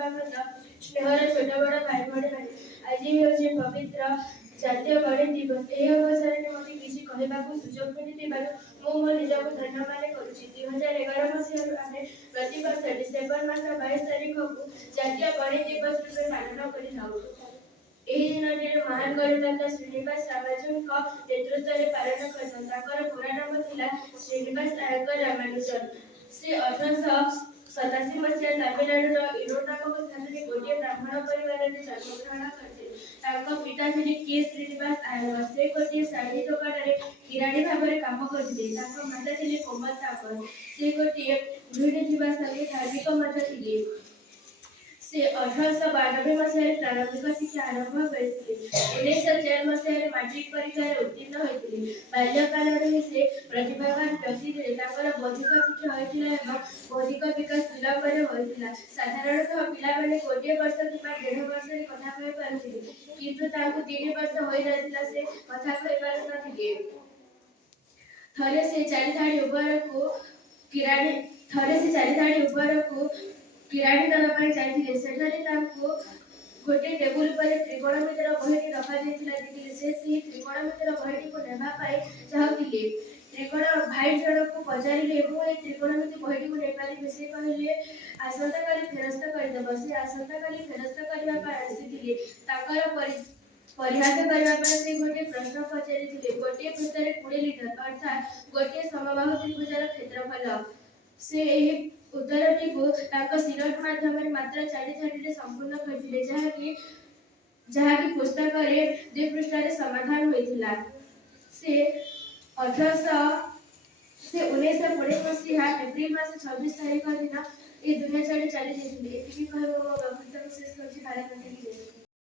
ବାବଦ ସ୍ନେହର ଛୋଟ ବଡ଼ ଭାଇ ଭଉଣୀମାନେ ଆଜି ହେଉଛି ପବିତ୍ର ଜାତୀୟ ଗଣିତ ଦିବସ। ଏହି ଅବସରରେ ମୋତେ କିଛି କହିବାକୁ ସୁଯୋଗ ମିଳିଥିବାରୁ ମୁଁ ମୋ ନିଜକୁ ଧନ୍ୟ ମନେ କରୁଛି। 2011 ମସିହାରୁ ଆମେ ପ୍ରତିବର୍ଷ ଡିସେମ୍ବର ମାସ 22 ତାରିଖକୁ ଜାତୀୟ ଗଣିତ ଦିବସ ରୂପେ ପାଳନ କରିଥାଉ। ଏହି ଦିନଟିରେ ମହାନ ଗଣିତଜ୍ଞ ଶ୍ରୀନିବାସ ରାମାନୁଜନଙ୍କ ନେତୃତ୍ୱରେ ପାଳନ କରିଥାଉ। ତାଙ୍କର ପୁରା ନାମ ଥିଲା ଶ୍ରୀନିବାସ ଆୟଙ୍କର ରାମାନୁଜନ। ସେ 1887 ମସିହା ତାମିଲନାଡୁର ଇରୋଡ ନାମକ ସ୍ଥାନରେ ଗୋଟିଏ ବ୍ରାହ୍ମଣ ପରିବାରରେ ଜନ୍ମଗ୍ରହଣ କରିଥିଲେ। ତାଙ୍କ ପିତା ଥିଲେ କେ ଶ୍ରୀନିବାସ ଆୟର। ସେ ଗୋଟିଏ ଶାଢ଼ୀ ଦୋକାନରେ କିରାଣୀ ଭାବରେ କାମ କରୁଥିଲେ। ତାଙ୍କ ମାତା ଥିଲେ କୋମଲତା କର। ସେ ଗୋଟିଏ ଗୃହିଣୀ ଥିବା ସଙ୍ଗେ ଧାର୍ମିକ ମଧ୍ୟ ଥିଲେ। ସେ 1892 ମସିହାରେ ପ୍ରାରମ୍ଭିକ ଶିକ୍ଷା ଆରମ୍ଭ କରିଥିଲେ। 1904 ମସିହାରେ ମାଟ୍ରିକ ପରୀକ୍ଷାରେ ଉତ୍ତୀର୍ଣ୍ଣ ହୋଇଥିଲେ। ବାଲ୍ୟକାଳରୁ ହିଁ ସେ ପ୍ରତିଭାବାନ ବ୍ୟକ୍ତି ଥିଲେ। ତାଙ୍କର ବୌଦ୍ଧିକ ଶିକ୍ଷା ହୋଇଥିଲା ଏବଂ ବୌଦ୍ଧିକ ବିକାଶ ବିଳମ୍ବରେ ହୋଇଥିଲା। ସାଧାରଣତଃ ପିଲାମାନେ 1 ବର୍ଷ କିମ୍ବା 1.5 ବର୍ଷରେ କଥା କହିପାରୁଥିଲେ, କିନ୍ତୁ ତାଙ୍କୁ 3 ବର୍ଷ ହୋଇଯାଇଥିଲା ସେ କଥା କହିପାରୁନଥିଲେ। ଥରେ ସେ ଚାରିଧାଡ଼ି ଉପରକୁ କିରାଣୀ ଦେବା ପାଇଁ ଯାଇଥିଲେ। ସେଠାରେ ତାଙ୍କୁ ଗୋଟିଏ ଟେବୁଲ ଉପରେ ତ୍ରିକୋଣମିତିର ବହିଟି ରଖାଯାଇଥିଲା ଦେଖିଲେ। ସେ ସେହି ତ୍ରିକୋଣମିତିର ବହିଟିକୁ ନେବା ପାଇଁ ଚାହୁଁଥିଲେ। ଭାଇ ଜଣକୁ ପଚାରିଲେ, ମୁଁ ଏହି ତ୍ରିକୋଣମିତି ବହିଟିକୁ ନେଇପାରିବି? ସେ କହିଲେ, ଆସନ୍ତାକାଲି ଫେରସ୍ତ କରିଦେବ। ସେ ଆସନ୍ତାକାଲି ଫେରସ୍ତ କରିବା ପାଇଁ ଆସିଥିଲେ। ତାଙ୍କର ପରିହାସ କରିବା ପାଇଁ ସେ ଗୋଟିଏ ପ୍ରଶ୍ନ ପଚାରିଥିଲେ। ଗୋଟିଏ ବୃତ୍ତରେ 20 ଲିଟର ଅର୍ଥାତ୍ ଗୋଟିଏ ସମବାହୁ ତ୍ରିଭୁଜର କ୍ଷେତ୍ରଫଳ। ସେ ଏହି ଉତ୍ତରଟିକୁ ତାଙ୍କ ସିଲଟ ମାଧ୍ୟମରେ ମାତ୍ର 4 ଧାଡ଼ିରେ ସମ୍ପୂର୍ଣ୍ଣ କରିଥିଲେ, ଯାହାକି ପୁସ୍ତକରେ 2 ପୃଷ୍ଠାରେ ସମାଧାନ ହୋଇଥିଲା। ସେ 1920 ମସିହା ଏପ୍ରିଲ ମାସ 26 ତାରିଖ ଦିନ ଏ ଦୁନିଆ ଛାଡ଼ି ଚାଲି ଯାଇଥିଲେ। ଏତିକି କହି ମୋ ବକ୍ତବ୍ୟ ଶେଷ କରୁଛି। ଭାରତ ମାତା କି ଜୟ।